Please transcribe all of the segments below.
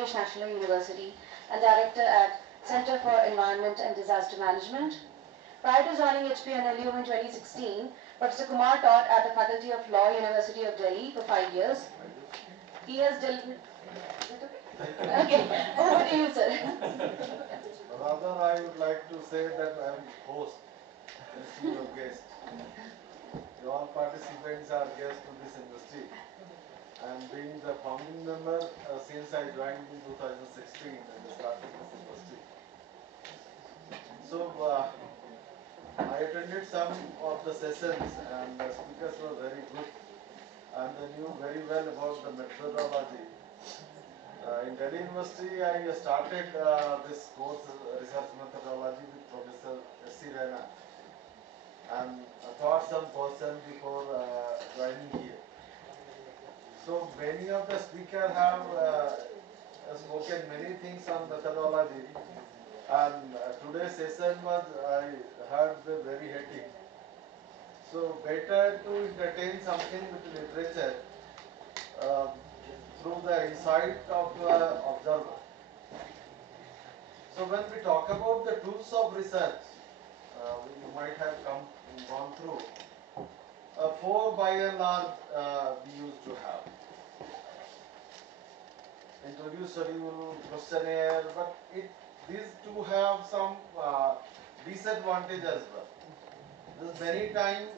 Pradesh National University and Director at Center for Environment and Disaster Management. Prior to joining HPNLU in 2016, Professor Kumar taught at the Faculty of Law, University of Delhi for 5 years. He has delivered... Okay, over to you, sir. Rather, I would like to say that I am host instead of guest. All participants are guests to this industry. And being the founding member since I joined in 2016 and started this industry. So I attended some of the sessions and the speakers were very good and they knew very well about the methodology. In Delhi University, I started this course, research methodology, with Professor S.C. Raina, and taught some portion before joining here. So many of the speakers have spoken many things on methodology, and today's session was, I heard, very hectic. So better to entertain something with literature through the insight of the observer. So when we talk about the tools of research, you might have gone through. 4 by and large we used to have. Introductory questionnaire, but these two have some disadvantage as well. There's many times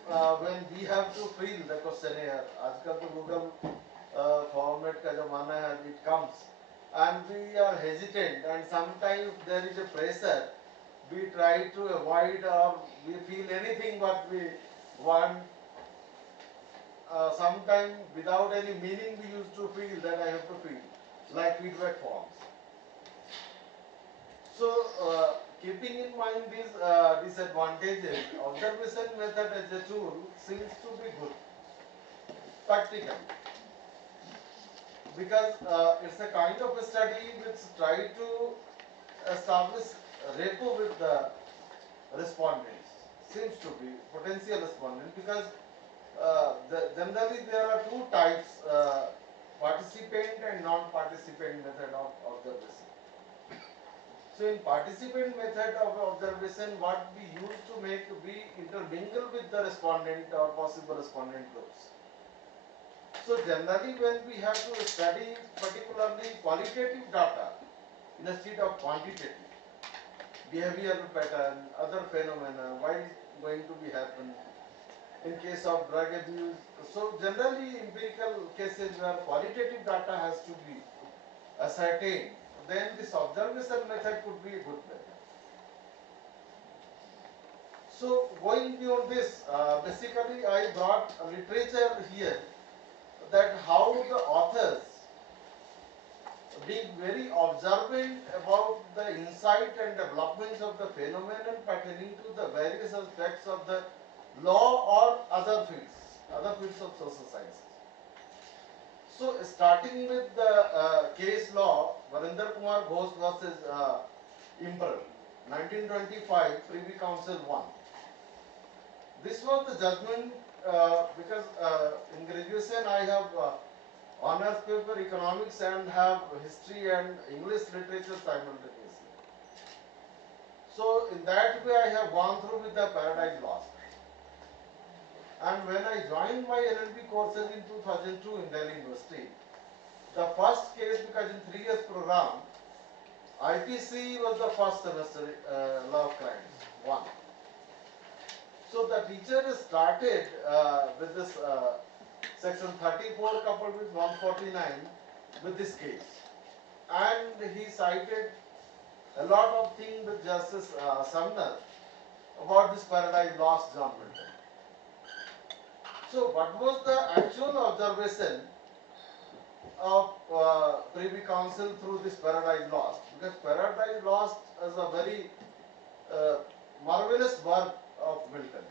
when we have to fill the questionnaire. Aajkal to Google format ka zamana hai, it comes, and we are hesitant, and sometimes there is a pressure. We try to avoid or we feel anything what we want. Sometimes without any meaning we used to feel that I have to fill, like feedback forms. So keeping in mind these disadvantages, observation method as a tool seems to be good, practical. Because it's a kind of a study which tries to establish rapport with the respondents, seems to be potential respondent, because generally there are 2 types, participant and non-participant method of observation. So in participant method of observation, what we use to make, we intermingle with the respondent or possible respondent groups. So generally when we have to study particularly qualitative data instead of quantitative, behavioral pattern, other phenomena, why is going to be happen in case of drug abuse. So generally empirical cases where qualitative data has to be ascertained, then this observation method could be a good method. So going beyond this, basically I brought literature here, that how the authors being very observant about the insight and developments of the phenomenon pertaining to the various aspects of the law or other fields of social sciences. So starting with the case law, Varinder Kumar Ghosh versus Imperial, 1925, Privy Council 1. This was the judgment because in graduation I have honors paper economics and have history and English literature simultaneously. So in that way I have gone through with the Paradise Lost. And when I joined my LLB courses in 2002 in Delhi University, the first case, because in 3 years program, IPC was the first semester law of crimes, 1. So the teacher started with this section 34 coupled with 149 with this case. And he cited a lot of things with Justice Sumner about this Paradise Lost judgment. So what was the actual observation of Privy Council through this Paradise Lost? Because Paradise Lost is a very marvelous work of Milton.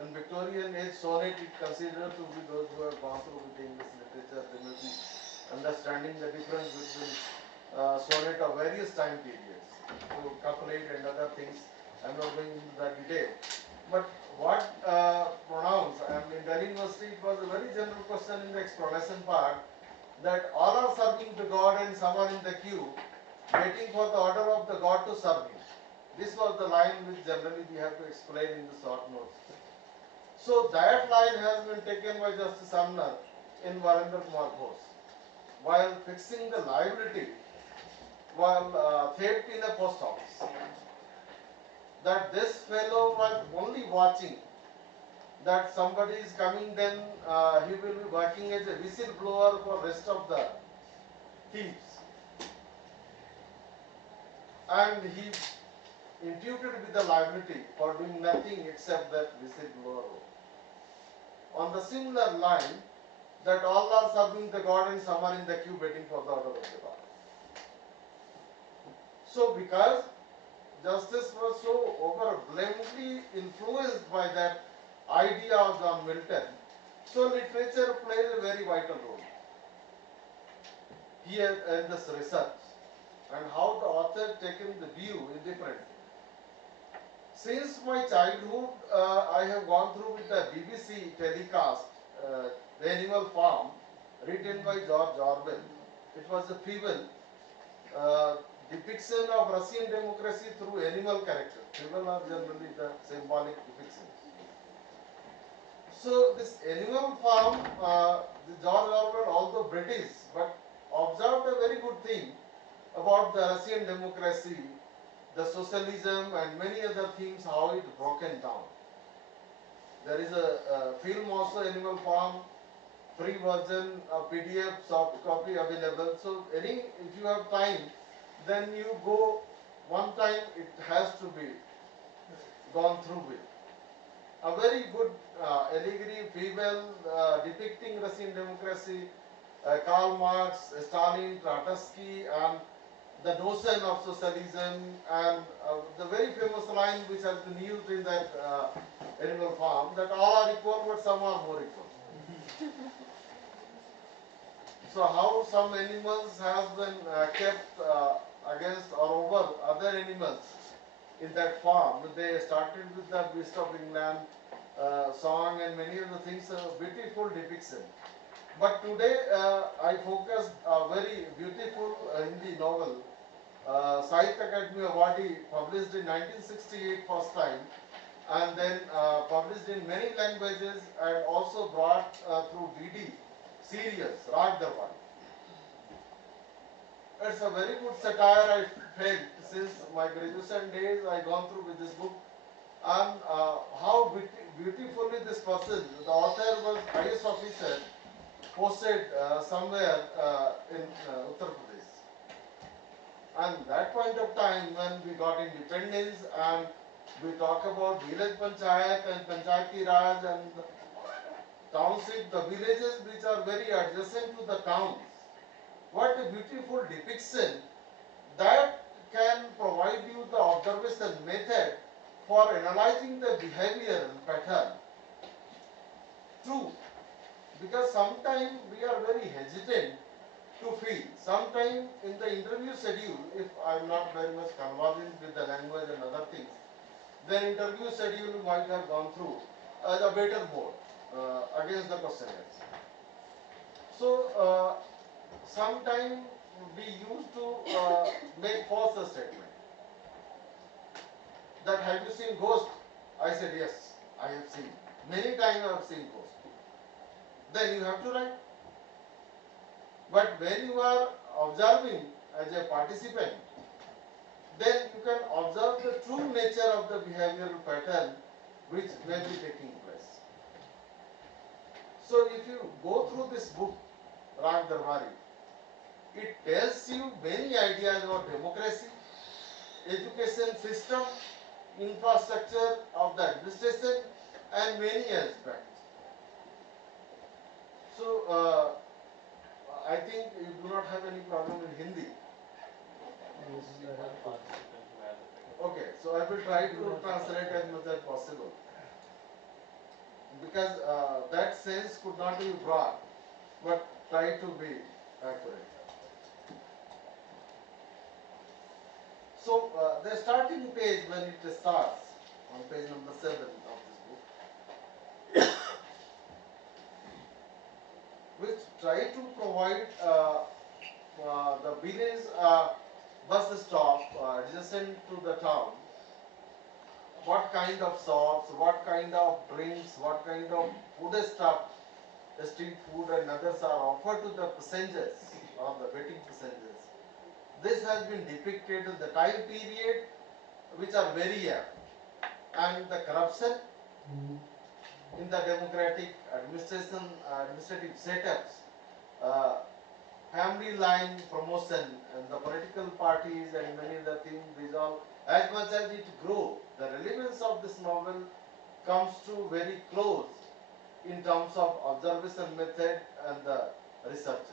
In Victorian age sonnet, it considered to be those who have gone through with English literature, they may be understanding the difference between sonnet of various time periods. So couplet and other things, I am not going into that detail. But what pronouns, and in Delhi University it was a very general question in the explanation part, that all are serving to God and some are in the queue waiting for the order of the God to serve him. This was the line which generally we have to explain in the short notes. So that line has been taken by Justice Sumner in Virendra Kumar Ghosh while fixing the liability while theft in a post office. That this fellow was only watching that somebody is coming, then he will be working as a whistleblower for rest of the thieves. And he imputed with the liability for doing nothing except that whistleblower role. On the similar line, that all are serving the God and some are in the queue waiting for the order of the God. So because justice was so overwhelmingly influenced by that idea of John Milton, so literature plays a very vital role here in this research, and how the author taken the view is different. Since my childhood, I have gone through with the BBC telecast, The Animal Farm, written by George Orwell. It was a feeble depiction of Russian democracy through animal characters. Feeble are generally the symbolic depictions. So this Animal Farm, the George Orwell, although British, but observed a very good thing about the Russian democracy, the socialism and many other things, how it broken down. There is a film also, Animal Farm, free version, PDF, soft copy available. So if you have time, then you go one time, it has to be gone through with. A very good allegory, fable depicting Russian democracy, Karl Marx, Stalin, Trotsky, and the notion of socialism, and the very famous line which has been used in that Animal Farm, that all are equal but some are more equal. So how some animals have been kept against or over other animals in that farm. They started with the Beast of England song and many other things, beautiful depiction. But today I focused a very beautiful Hindi novel, Sahitya Academy Awardee, published in 1968 first time, and then published in many languages and also brought through DD serials, Rag Darbar. It's a very good satire, I felt. Since my graduation days I gone through with this book, and how beautifully this person, the author was IAS officer, posted somewhere in Uttar Pradesh. And that point of time when we got independence and we talk about village panchayat and panchayati raj and township, the villages which are very adjacent to the towns. What a beautiful depiction that can provide you the observation method for analyzing the behavioral pattern. True, because sometimes we are very hesitant to feel. Sometimes in the interview schedule, if I am not very much conversant with the language and other things, then interview schedule might have gone through as a better mode against the questionnaires. So sometimes we used to make false statement. That have you seen ghost? I said yes, I have seen. Many times I have seen ghost. Then you have to write. But when you are observing as a participant, then you can observe the true nature of the behavioral pattern which may be taking place. So if you go through this book, Rag Darbari, it tells you many ideas about democracy, education system, infrastructure of the administration, and many aspects. So I think you do not have any problem in Hindi. Okay, so I will try to translate as much as possible, because that sense could not be brought, but try to be accurate. So the starting page, when it starts on page number 7 of this book, which try to provide the village bus stop adjacent to the town. What kind of shops, what kind of drinks, what kind of food stuff, street food and others are offered to the passengers or the waiting passengers. This has been depicted in the time period which are very young, and the corruption in the democratic administrative setups, family line promotion and the political parties and many other things, these all, as much as it grows, the relevance of this novel comes to very close in terms of observation method and the research.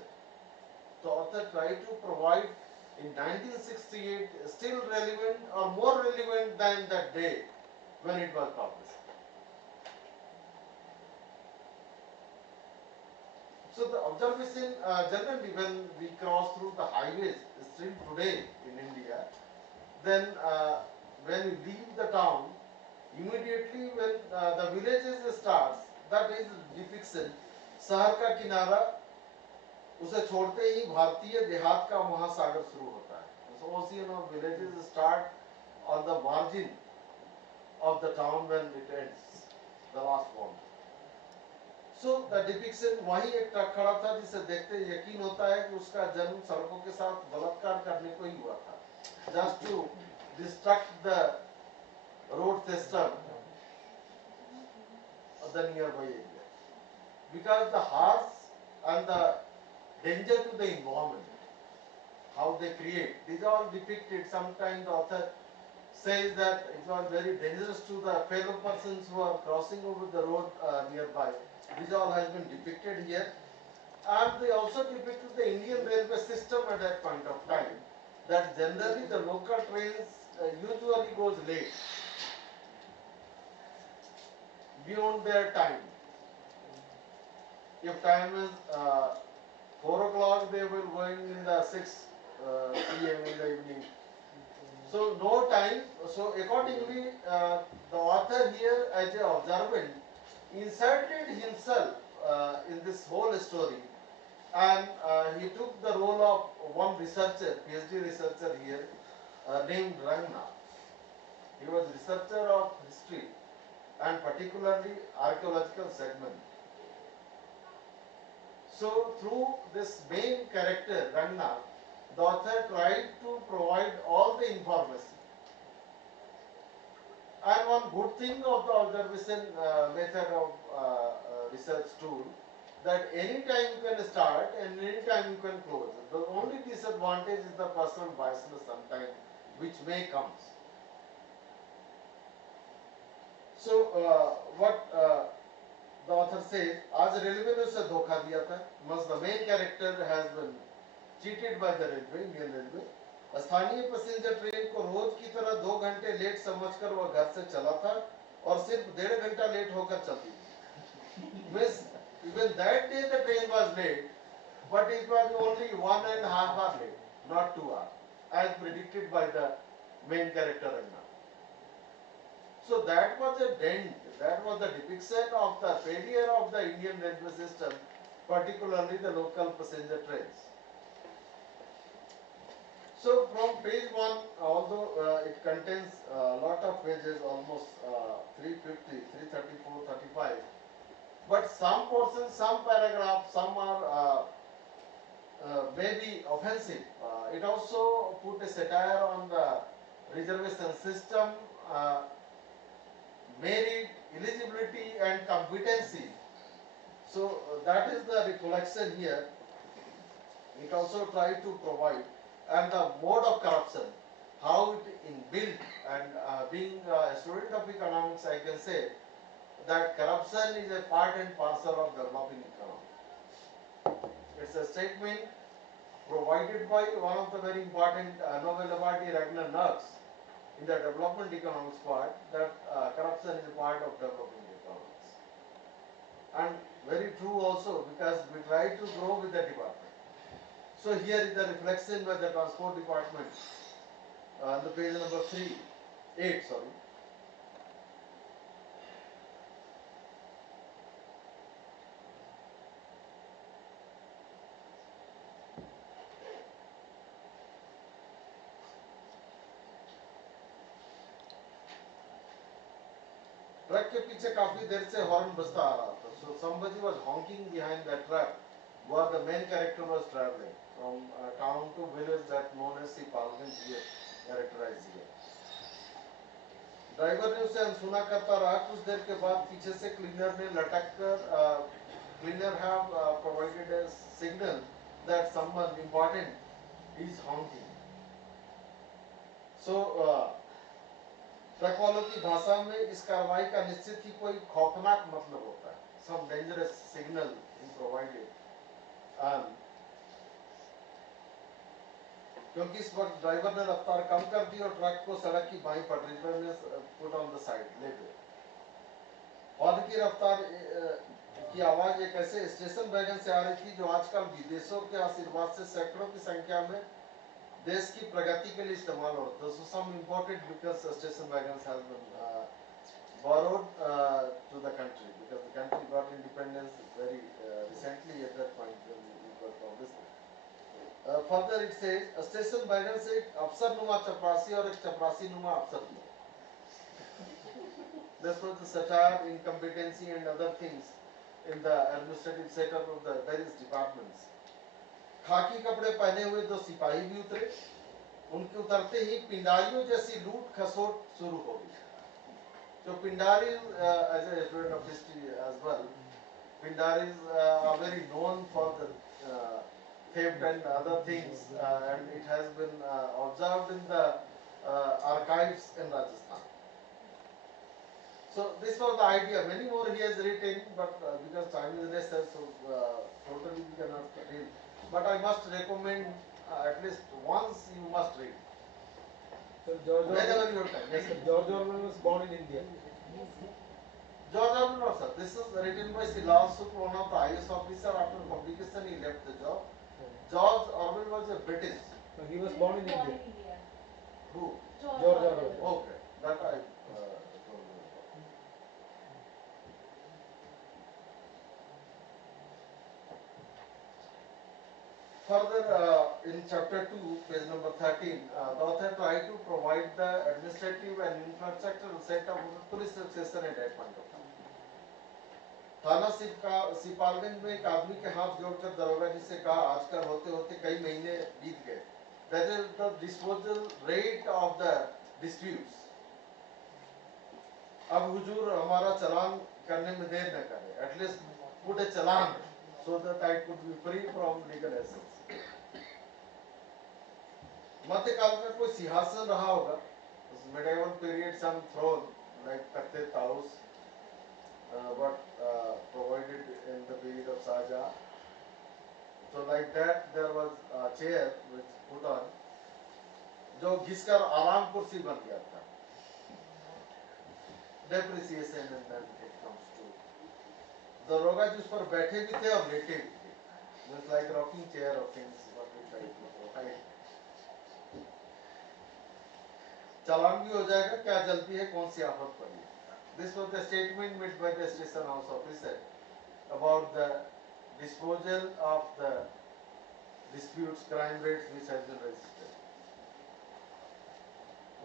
The author tried to provide in 1968 still relevant or more relevant than that day when it was published. So the observation generally when we cross through the highways still today in India, then when we leave the town, immediately when the villages starts, that is depiction, शहर का किनारा उसे छोड़ते ही भारतीय देहात का महासागर शुरू होता है. So ocean of villages start on the margin of the town when it ends, the last one. So the depiction, वही एक ट्रक खड़ा था जिसे देखते यकीन होता है कि उसका जन्म सड़कों के साथ बलात्कार करने को ही हुआ था, just to destruct the road system of the nearby area, because the harsh and the danger to the environment, how they create, these are all depicted. Sometimes the author says that it was very dangerous to the fellow persons who are crossing over the road nearby. These all has been depicted here, and they also depicted the Indian railway system at that point of time, that generally the local trains usually goes late, beyond their time. If time is 4 o'clock, they will going in the 6 p.m. in the evening. So no time. So accordingly, the author here, as an observant, inserted himself in this whole story, and he took the role of one researcher, PhD researcher here, named Rangna. He was researcher of history and particularly archaeological segment. So through this main character, Rangna, the author tried to provide all the information. And one good thing of the observation method of research tool, that any time you can start and any time you can close. The only disadvantage is the personal biasness sometimes, which may come. So what the author says, आज railway ने उसे धोखा दिया था. Must the main character has been cheated by the railway, Indian railway. स्थानीय passenger train को रोज की तरह 2 घंटे लेट समझकर वह घर से चला था और सिर्फ 1.5 घंटा लेट होकर चलती थी. Means even that day the train was late, but it was only 1.5 hours late, not 2 hours, as predicted by the main character. So that was a dent, that was the depiction of the failure of the Indian railway system, particularly the local passenger trains. So from page 1, although it contains a lot of pages, almost 350, 334, 35, but some portions, some paragraphs, some are maybe offensive. It also put a satire on the reservation system, merit, eligibility and competency. So that is the reflection here. It also tried to provide, and the mode of corruption, how it inbuilt, and being a student of economics, I can say that corruption is a part and parcel of developing economy. It's a statement provided by one of the very important Nobel awardee Ragnar Knox in the development economics part, that corruption is a part of developing economics. And very true also, because we try to grow with the department. So here is the reflection by the transport department on the page number 8, sorry. Truck के पीछे काफी देर से horn बजता आ रहा था. So somebody was honking behind that truck where the main character was traveling from a town to village that known as Sipalganj here, characterized here. Driver ने उसे अनसुना करता रहा. कुछ देर के बाद पीछे से क्लीनर ने लटक कर cleaner have provided a signal that someone important is honking. So truck वालों की भाषा में इस कार्रवाई का निश्चित ही कोई खौफनाक मतलब होता है. Some dangerous signal is provided. क्योंकि इस वक्त ड्राइवर ने रफ्तार कम कर दी और ट्रक को सड़क की बाईं पटरी पर पुट ऑन द साइड ले गए. हॉर्न की रफ्तार की आवाज एक ऐसे स्टेशन वैगन से आ रही थी जो आजकल विदेशों के आशीर्वाद से सैकड़ों की संख्या में देश की प्रगति के लिए इस्तेमाल होता है. So some important because station wagons has been borrowed to the country because the country got independence very recently at that point when it was published. Further it says station wagon से एक अफसर नुमा चपरासी और एक चपरासी नुमा अफसर थे. This was the satire, incompetency and other things in the administrative setup of the various departments. खाकी कपड़े पहने हुए दो सिपाही भी उतरे. उनके उतरते ही पिंडारियों जैसी लूट खसोट शुरू हो गई. So Pindaris, as a student of history as well, Pindaris are very known for the theft and other things, and it has been observed in the archives in Rajasthan. So this was the idea. Many more he has written, but because time is less, so totally we cannot read. But I must recommend at least once you must read. So George Whenever Orwell, you have time. Yes, sir. George Orwell was born in India. George Orwell, no, sir. This is written by Silas Suk, one of the IAS officer. After publication, he left the job. George Orwell was a British. So he was born in India. Who? George Orwell. Okay, that I don't know. Further, in chapter 2, page number 13, the author tried to provide the administrative and infrastructural setup of the police station at that point of time. थाना सिपालगंज में एक आदमी के हाथ जोड़कर दरोगा जी से कहा, आजकल होते होते कई महीने बीत गए. That is the disposal rate of the disputes. अब हुजूर हमारा चालान करने में देर न करें. At least put a challan so that I could be free from legal assets. मध्यकाल में कोई सिंहासन रहा होगा. Medieval period, some throne like तख्ते taus but provided in the period of Shah Jahan. So like that there was a chair which put on जो घिसकर आराम कुर्सी बन गया था. Depreciation and then it comes to दरोगा जी उस पर बैठे भी थे और लेटे भी थे. Just like rocking chair or things what we try to provide. चालान भी हो जाएगा. क्या जल्दी है, कौन सी आफत पड़ी. This was the statement made by the station house officer about the disposal of the disputes, crime rates which has been registered.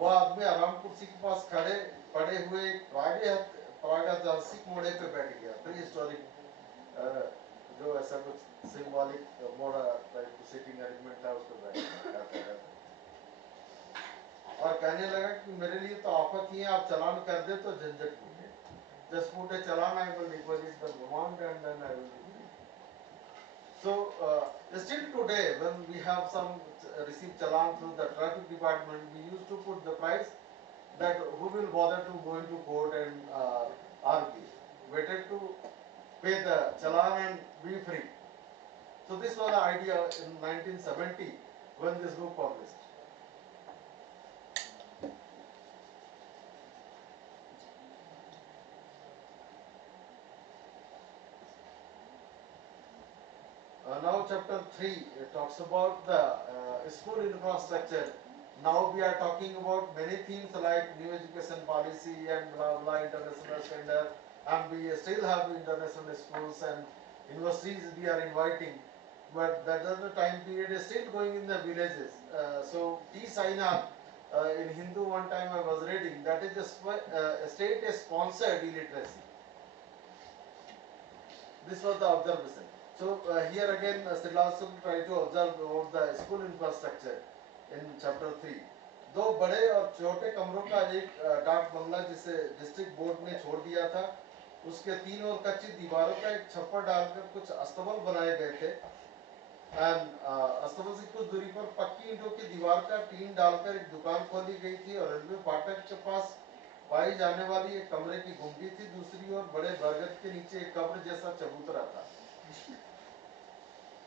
वो आदमी आराम कुर्सी के पास खड़े पड़े हुए प्रागैतिहासिक मोड़े पे बैठ गया. प्री हिस्टोरिक जो ऐसा कुछ सिंबॉलिक मोड़ा टाइप सिटिंग अरेंजमेंट था उस पर बैठ गया और कहने लगा कि मेरे लिए तो आफत ही है, आप चालान कर दे तो झंझट मिटे. Just put a challan, I will deposit the amount and then I will be free. So still today when we have some received challan through the traffic department, we used to put the price that who will bother to go into court and argue. Better to pay the challan and be free. So this was the idea in 1970 when this book published. Now chapter 3 talks about the school infrastructure. Now we are talking about many things like new education policy and blah blah international standard, and we still have international schools and universities we are inviting, but that other time period is still going in the villages. So T. Sainath in Hindu one time I was reading, that is a state-sponsored illiteracy. This was the observation. So here again, Sri also try to observe about the school infrastructure in chapter 3. दो बड़े और छोटे कमरों का एक डाक बंगला जिसे district board ने छोड़ दिया था, उसके 3 और कच्ची दीवारों का एक छप्पर डालकर कुछ अस्तबल बनाए गए थे। अस्तबल से कुछ दूरी पर पक्की ईंटों की दीवार का टीन डालकर एक दुकान खोली गई थी और रेलवे फाटक के पास पाई जाने वाली एक कमरे की गुमटी थी। दूसरी ओर बड़े बरगद के नीचे एक कब्र जैसा चबूतरा था।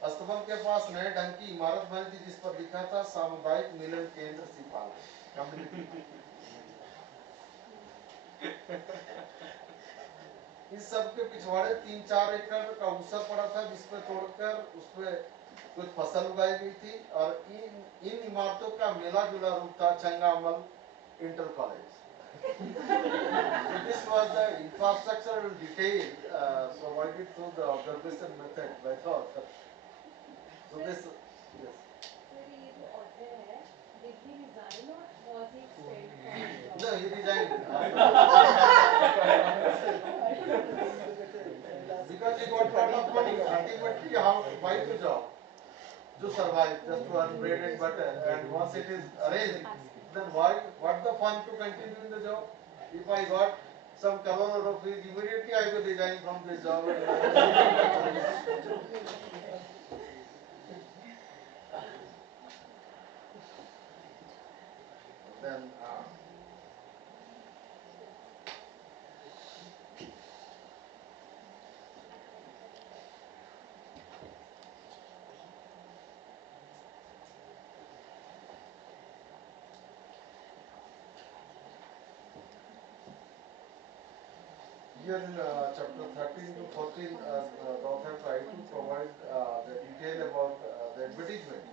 अस्तबल के पास नए ढंग की इमारत बनी थी जिस पर लिखा था सामुदायिक मिलन केंद्र सिपाल कम्युनिटी। इस सब के पिछवाड़े 3-4 एकड़ का ऊसर पड़ा था जिसमें तोड़कर उसमें कुछ फसल उगाई गई थी और इन इमारतों का मिला जुला रूप था Changamal inter college. So this was the infrastructural detail provided through the observation method by the author. So this, yes. Sir, ये जो author है, did he resign or was he expelled from his job? No, he resigned. Because he got lot of money. Ultimately, why to job? To survive, just to earn bread and butter. And once it is arranged, then what the fun to continue in the job? If I got some crore of rupees, immediately I will resign from this job. Then here in chapter 13 to 14, the author tried to provide the detail about the advertisement.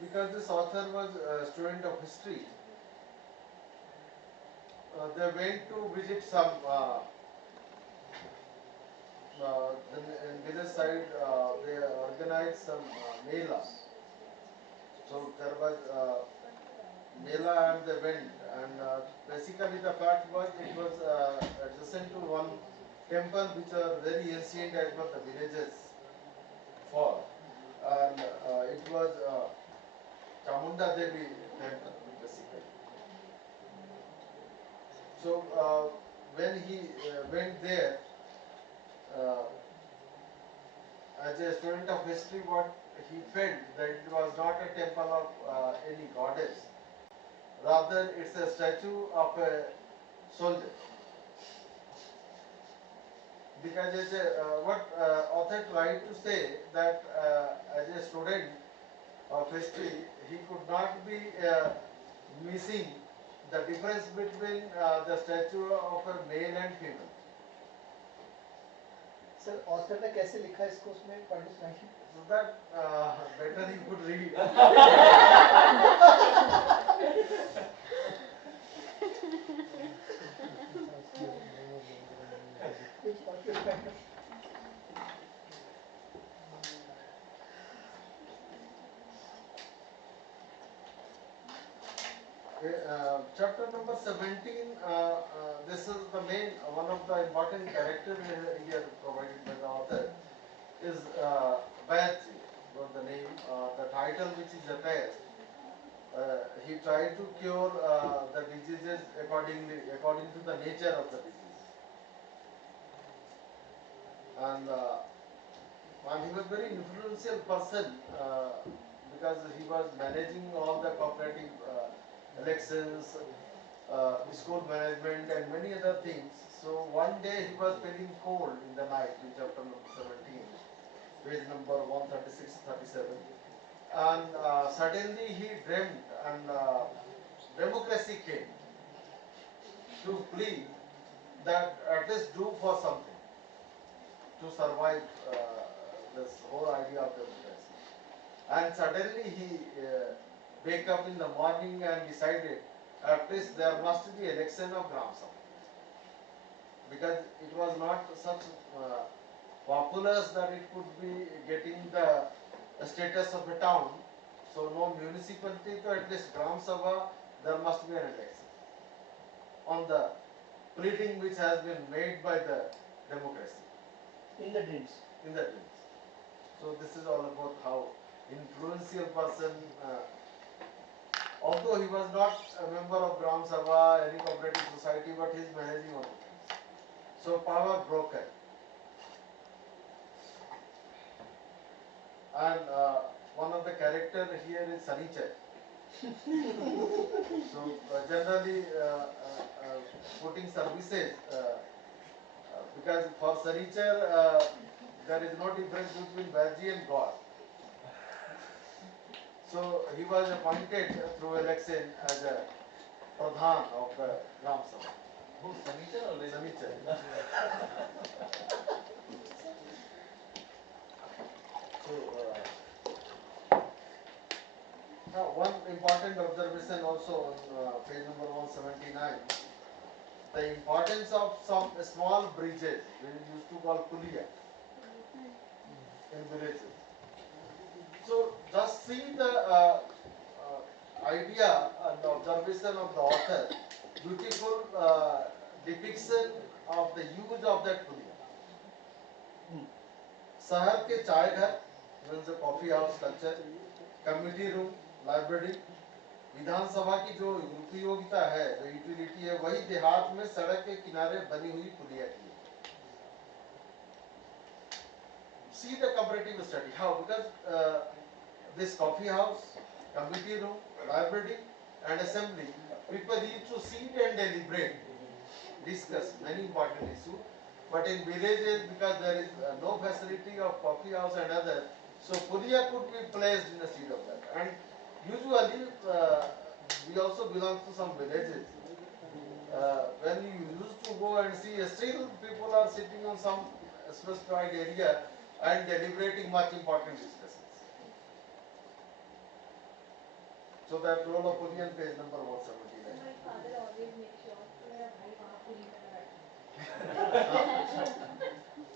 Because this author was a student of history, they went to visit some in village side. They organized some mela. So there was mela and they went, and basically the fact was it was adjacent to one temple which are very ancient as per the villages for, and it was Chamunda Devi temple basically. So when he went there uh, as a student of history, what he felt that it was not a temple of any goddess, rather it's a statue of a soldier. Because as what author tried to say that as a student of history, he could not be missing the difference between the statue of a male and female. Sir author ने कैसे लिखा इसको उसमें पढ़ने सुनाइए। So that better he could read. Chapter number 17, this is the main, one of the important character here provided by the author is Bayatji, was the name, the title which is attached. He tried to cure the diseases according to the nature of the disease. And he was very influential person because he was managing all the cooperative elections, school management and many other things. So one day he was feeling cold in the night in chapter number 17, page number 136-37, and suddenly he dreamt, and democracy came to plead that at least do for something to survive this whole idea of democracy. and suddenly he wake up in the morning and decided at least there must be election of Gram Sabha, because it was not such populous that it could be getting the status of a town. So no municipality, so at least Gram Sabha there must be an election on the pleading which has been made by the democracy In the dreams. in the dreams. So this is all about how influential person, although he was not a member of Gram Sabha, any cooperative society, but he is managing all the things. So power broker. And one of the character here is Sanichar. So generally putting services, because for Sanichar there is no difference between Vaji and God. So he was appointed through election as a Pradhan of the Gram Sabha. Who, Sanichar or Lady? Sanichar. So now one important observation also on page number 179, the importance of some small bridges we used to call puliya in villages. So just see the idea and the observation of the author, beautiful depiction of the use of that puliya. शहर के चाय घर, means the coffee house culture, committee room, library, विधानसभा की जो उपयोगिता है, जो utility है, वही देहात में सड़क के किनारे बनी हुई पुलिया की है. See the comparative study how, because this coffee house, committee room, library and assembly, people used to sit and deliberate, discuss many important issues. But in villages, because there is no facility of coffee house and other, so puliya could be placed in the seat of that. And usually, we also belong to some villages. When you used to go and see, still people are sitting on some specified area and deliberating much important discussions. So that role of puliya on page number 179. My father always makes sure मेरा भाई वहाँ पुली में बैठे.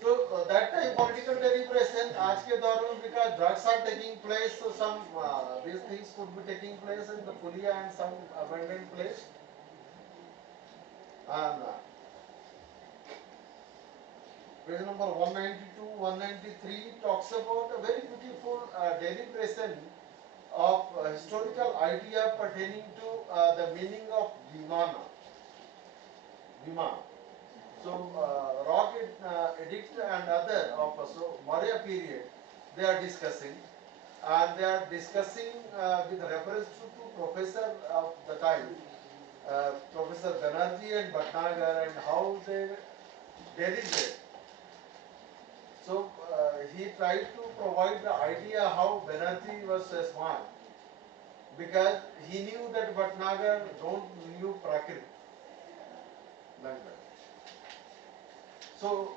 So that time political deliberation, आज के दौर में because drugs are taking place, so some these things could be taking place in the puliya and some abandoned place. And page number 192, 193 talks about a very beautiful deliberation of historical idea pertaining to the meaning of vimana. Vimana. So rock edict and other of so Maurya period they are discussing, and they are discussing with reference to professor of the time, Professor Banerjee and Bhatnagar, and how they deliberate. So he tried to provide the idea how Banerjee was smart, because he knew that Bhatnagar don't knew Prakrit like that. So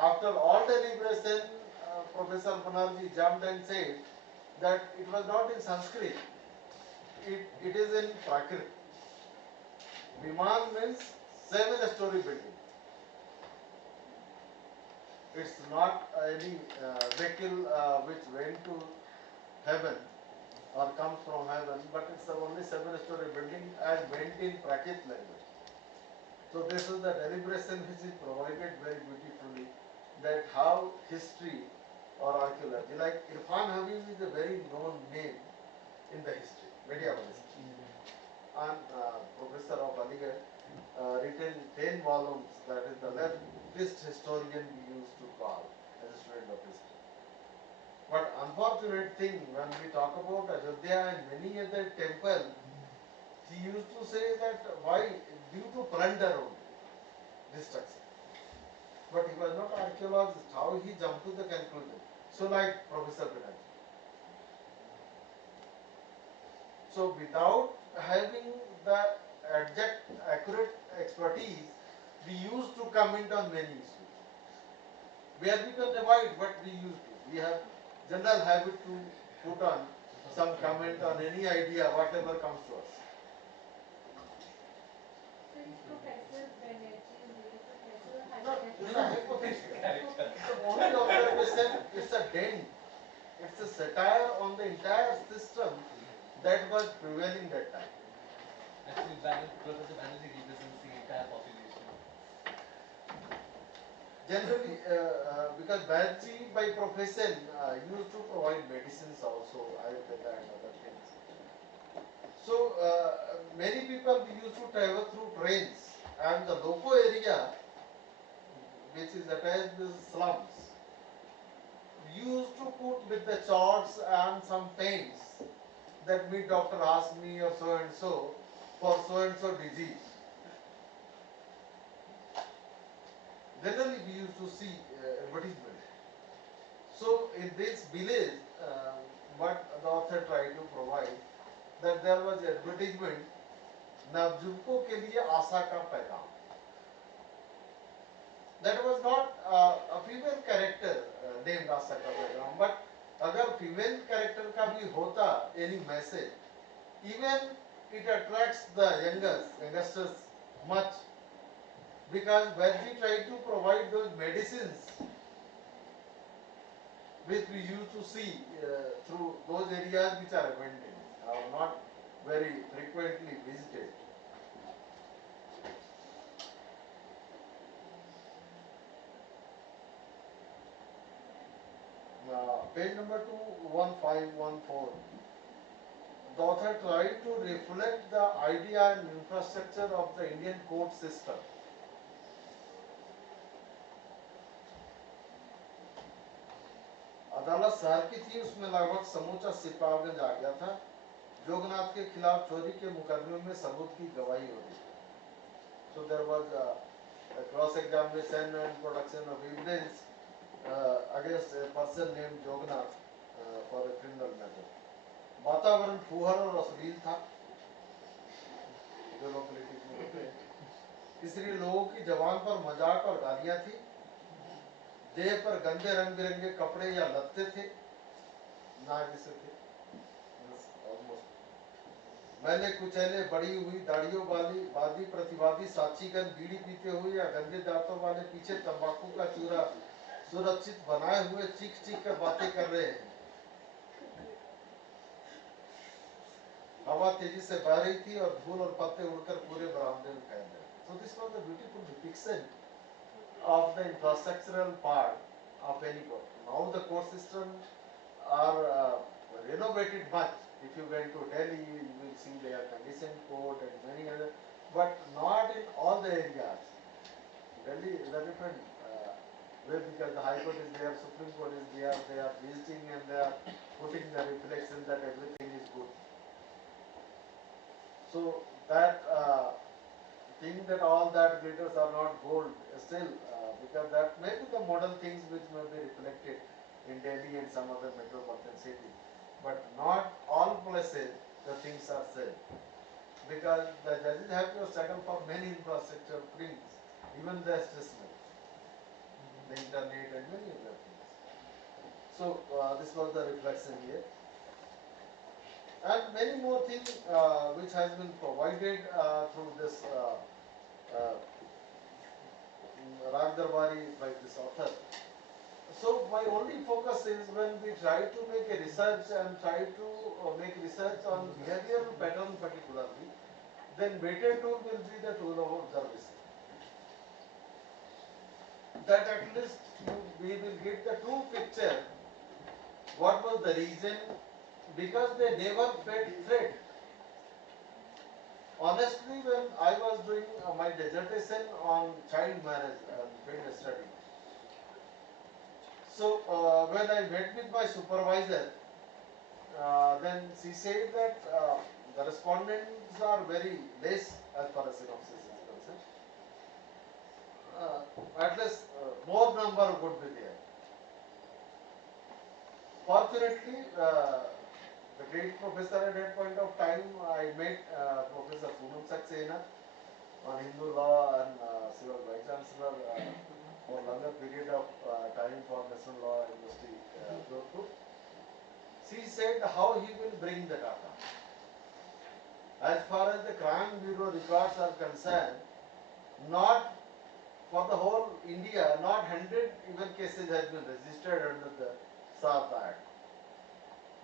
after all deliberation, Professor Banerjee jumped and said that it was not in Sanskrit, it is in Prakrit. Viman means 7-story building. It's not any vehicle which went to heaven or comes from heaven, but it's only 7-story building as meant in Prakrit language. So this is the deliberation which is provided very beautifully, that how history or archaeology, like Irfan Habib is a very known name in the history, medieval history, and professor of Aligarh, written 10 volumes, that is the leftist historian we used to call as a student of history. But unfortunate thing, when we talk about Ayodhya and many other temples, he used to say that why, due to plunder only, destruction. But he was not an archaeologist, how he jumped to the conclusion. So like Professor Banerjee. So without having the accurate expertise, we used to comment on many issues. Where we can avoid what we used to. We have general habit to put on some comment on any idea, whatever comes to us. So is Professor Banerjee only professor No, it's a hypothetical? hypothetical. It's only observation, it's a dent. It's a satire on the entire system that was prevailing that time. Actually, Professor Banerjee represents the entire population. Generally, because Banerjee by profession used to provide medicines also, Ayurveda and other things. So, many people used to travel through trains, and the loco area, which is attached with slums, used to put with the charts and some paints that me doctor asked me or so and so for so and so disease. Generally, we used to see advertisement. So, in this village, what the author tried to provide, that there was advertisement, नवजुवकों के लिए आशा का पैगाम. That was not a female character named आशा का पैगाम, but अगर female character का भी होता any message, even it attracts the youngsters much, because Banerjee tried to provide those medicines which we used to see through those areas which are abandoned or not very frequently visited. Page number 21514. The author tried to reflect the idea and infrastructure of the Indian court system. अदालत शहर की थी, उसमें लगभग समूचा सिपाहीगंज आ गया था. जोगनाथ के खिलाफ चोरी के मुकदमे में सबूत की गवाही हो रही थी. So there was a cross examination and production of evidence against a person named Jognath for a criminal matter. वातावरण फूहर और अश्लील था, जो लोग पॉलिटिक्स में होते हैं. इसलिए लोगों की जबान पर मजाक और गालियां थी. देह पर गंदे रंग बिरंगे कपड़े या लत्ते थे, नाग से थे, मैले कुचैले बड़ी हुई दाढ़ियों वाली वादी प्रतिवादी साक्षीगण बीड़ी पीते हुए या गंदे दांतों वाले पीछे तंबाकू का चूरा सुरक्षित बनाए हुए चीख चीख कर बातें कर रहे हैं. हवा तेजी से बह रही थी और धूल और पत्ते उड़कर पूरे बरामदे में फैल गए. So this was a beautiful depiction of the infrastructural part of any court. Now the court systems are renovated much. If you went to Delhi, you will see the air conditioned court and many other, but not in all the areas. Delhi is a different way because the High Court is there, Supreme Court is there, they are visiting and they are putting the reflection that everything is good. So that think that all that glitters are not gold still, because that may be the model things which may be reflected in Delhi and some other metropolitan city, but not all places the things are same, because the judges have to struggle for many infrastructure things, even the assessment, the internet and many other things. So this was the reflection here. And many more things which has been provided through this Rag Darbari by this author. So my only focus is when we try to make a research and try to make research on behavioral pattern particularly, then weighted tool will be the tool of observation. That at least we will get the true picture. What was the reason? Because they never felt threat. Honestly, when I was doing my dissertation on child marriage and field study, so when I met with my supervisor, then she said that the respondents are very less as far as synopsis is concerned. At least more number would be there. Fortunately, the great professor at that point of time, I met Professor Poonam Saxena on Hindu law, and she was Vice Chancellor for longer period of time for National Law University, Jodhpur. She said how he will bring the data. As far as the crime bureau records are concerned, not for the whole India, not 100 even cases has been registered under the SART Act,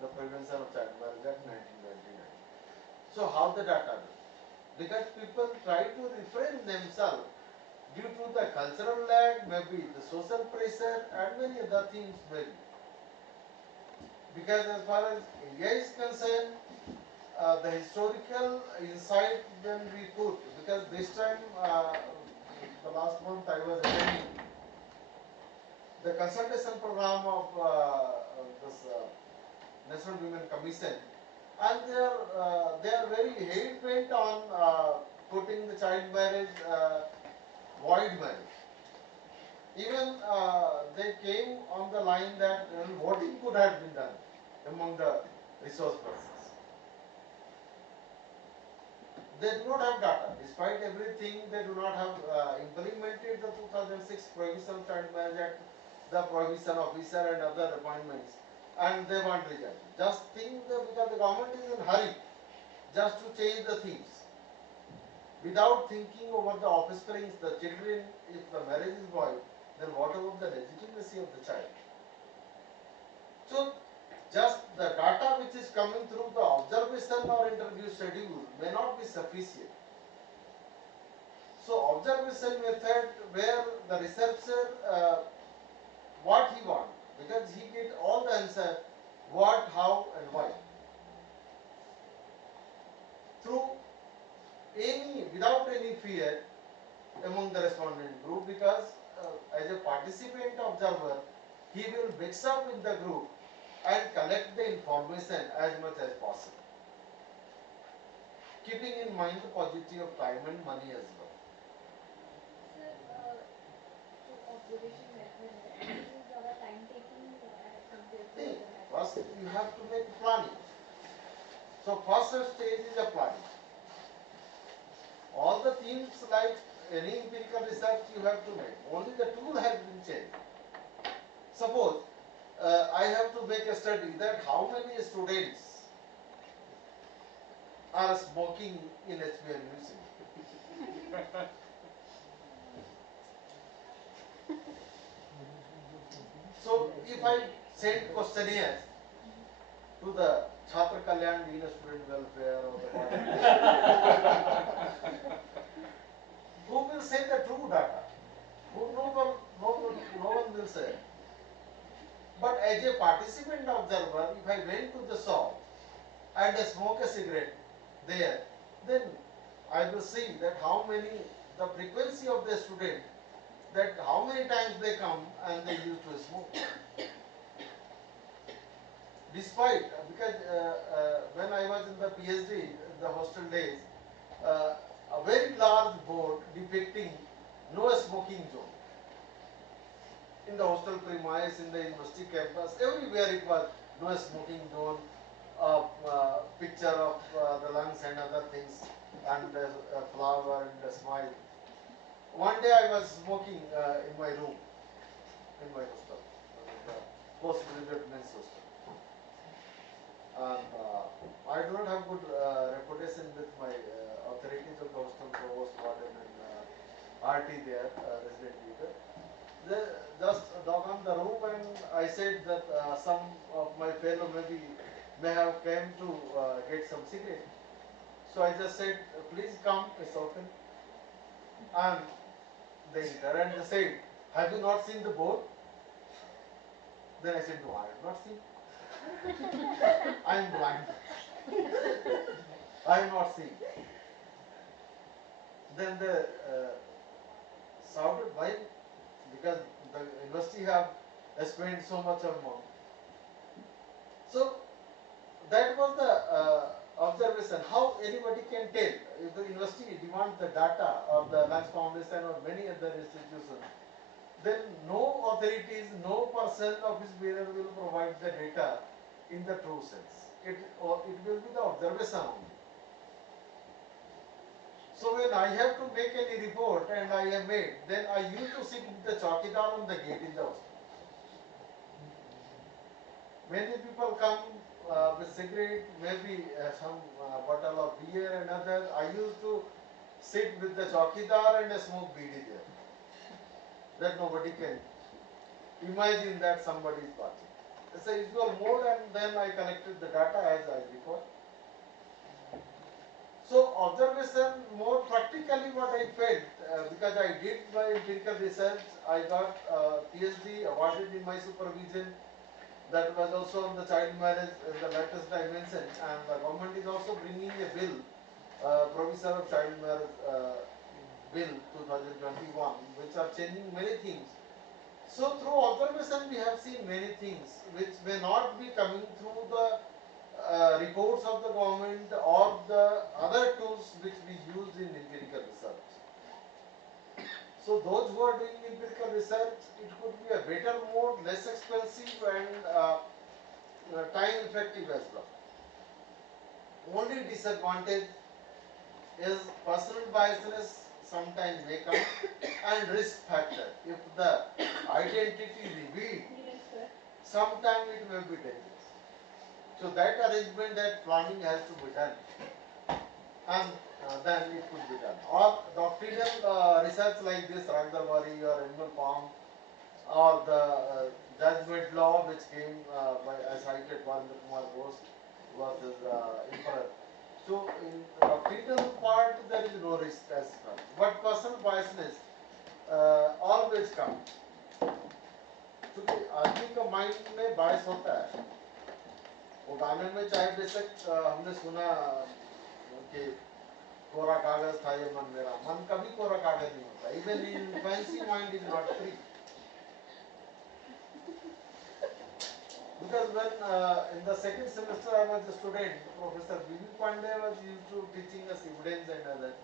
the Prevention of Child Marriage Act 1999. So how the data will? Because people try to refrain themselves due to the cultural lag, maybe the social pressure and many other things maybe. Because as far as India is concerned, the historical insight when we put, because this time, the last month I was attending the consultation program of this National Women Commission, and they are very hate bent on putting the child marriage, void marriage. Even they came on the line that voting could have been done among the resource persons. They do not have data. Despite everything, they do not have implemented the 2006 Prohibition of Child Marriage Act, the prohibition officer and other appointments, and they want result. Just think that because the government is in hurry, just to change the things, without thinking over the offsprings, the children, if the marriage is void, then what about the legitimacy of the child? So, just the data which is coming through the observation or interview schedule may not be sufficient. So, observation method where the researcher, what he wants, because he get all the answer, what, how and why. Through without any fear among the respondent group, because as a participant observer, he will mix up with the group and collect the information as much as possible, keeping in mind the positivity of time and money as well. Sir, so observation method है, this is ज़्यादा time taking as compared to See, other methods. first you have to make planning. So first stage is a planning. All the themes like any empirical research you have to make. Only the tool has been changed. Suppose I have to make a study that how many students are smoking in HPNLU. So if I send questionnaires to the Chhatra Kalyan Dean of Student Welfare or the who will say the true data? No one will say. But as a participant observer, if I went to the shop and smoke a cigarette there, then I will see that how many, the frequency of the student, that how many times they come and they used to smoke. Despite, because when I was in the PhD, the hostel days, a very large board depicting no smoking zone. In the hostel premise, in the university campus, everywhere it was no smoking zone, picture of the lungs and other things, and a flower and a smile. One day I was smoking in my room, in my hostel, postgraduate men's hostel. And I do not have good reputation with my authorities of the hostel, provost, warden and RT there, resident leader. They just knocked on the room and I said that some of my fellow may have came to get some cigarette. So I just said, please come, it's open. And they entered and they said, have you not seen the board? Then I said, no, I have not seen. I am blind. I am not seeing. Then they shouted, why? Because the university have spent so much of money. So that was the observation. How anybody can tell if the university demands the data or the Lux Foundation or many other institutions, then no authorities, no person of his bearer will provide the data in the true sense. It will be the observation only. So when I have to make any report and I have made, then I used to sit with the chowkidar on the gate in the hostel. Many people come cigarette, maybe some bottle of beer and other. I used to sit with the chowkidar and smoke bidi there. That nobody can imagine that somebody is watching. It's a usual mode, and then I collected the data as I recall. So observation, more practically what I felt, because I did my empirical research, I got PhD awarded in my supervision. That was also on the child marriage in the latest dimension, and the government is also bringing a bill, provision of child marriage bill 2021, which are changing many things. So through observation we have seen many things which may not be coming through the reports of the government or the other tools which we use in empirical research. So those who are doing empirical research, it could be a better mode, less expensive and time effective as well. Only disadvantage is personal biasness sometimes may come and risk factor. If the identity revealed, sometimes it may be dangerous. So that arrangement, that planning has to be done, and then it could be done. Or doctrinal research like this, Ragdarwari or animal farm, or the judgment law which came by as cited Alok Kumar was his emperor. So in the doctrinal part there is no risk as well. But personal biasness always comes. क्योंकि आदमी का mind में बायस होता है. वो गाने में चाहे बेशक हमने सुना कि कोरा कागज था ये मन मेरा, मन कभी कोरा कागज नहीं होता. Even in fancy mind is not free. Because when in the second semester I was a student, Professor B.B. Pandey was used to teaching us evidence and other.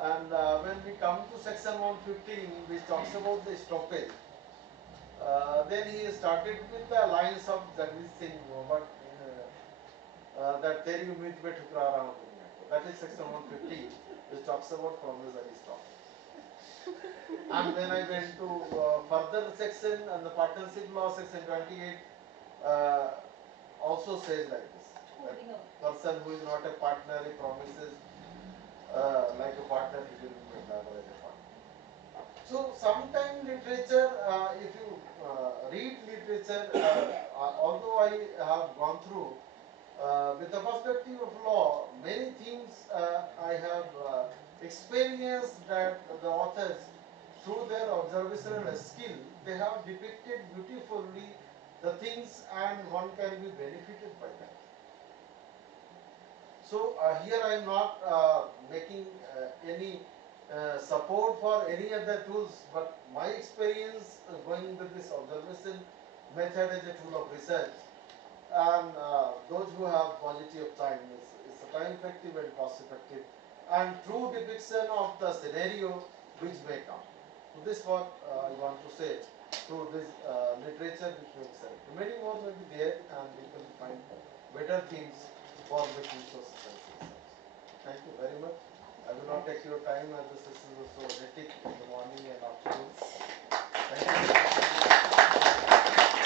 And when we come to section 115, which talks about the stoppage, then he started with the lines of Jagdish Singh, but that तेरी उम्मीद पे ठुकरा रहा हूँ दुनिया को. That is section 150, which talks about promissory stoppage. And when I went to further section and the partnership law section 28 also says like this. A person who is not a partner, he promises like a partner, he will be liable as a partner. So sometimes literature, if you read literature, although I have gone through with the perspective of law, many things I have experienced that the authors, through their observational skill, they have depicted beautifully the things and one can be benefited by that. So here I am not making any support for any other tools, but my experience going with this observation method as a tool of research, and those who have paucity of time, it's a time effective and cost effective and true depiction of the scenario which may come. So this what I want to say through this literature which makes sense. Many more will be there and we can find better themes for making social science research. Thank you very much. I will not take your time as the session was so hectic in the morning and afternoon. Thank you.